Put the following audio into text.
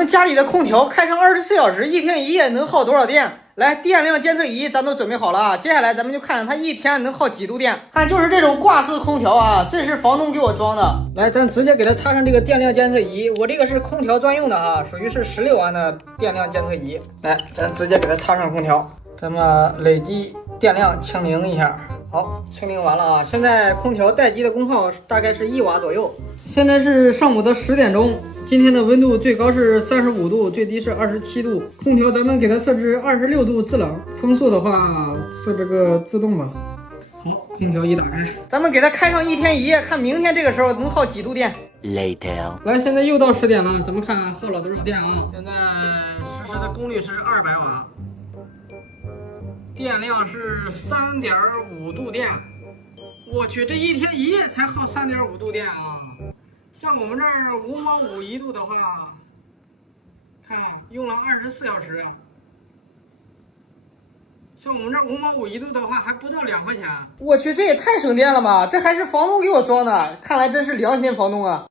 们家里的空调开上24小时，一天一夜能耗多少电？来，电量监测仪咱都准备好了啊！接下来咱们就看看它一天能耗几度电。看，就是这种挂式空调啊，这是房东给我装的。来，咱直接给它插上这个电量监测仪。我这个是空调专用的哈，属于是16安的电量监测仪。来，咱直接给它插上空调，咱们累计电量清零一下。好，清零完了啊！现在空调待机的功耗大概是1瓦左右。现在是上午的10点钟。今天的温度最高是35度，最低是27度。空调咱们给它设置26度制冷，风速的话设置个自动吧。好，空调一打开，咱们给它开上一天一夜，看明天这个时候能耗几度电。Later， 来，现在又到10点了，咱们看耗了多少电啊？现在实时的功率是200瓦，电量是3.5度电。我去，这一天一夜才耗3.5度电啊！像我们这儿5毛5一度的话，看用了24小时。像我们这儿5毛5一度的话，还不到2块钱。我去，这也太省电了吧！这还是房东给我装的，看来真是良心房东啊！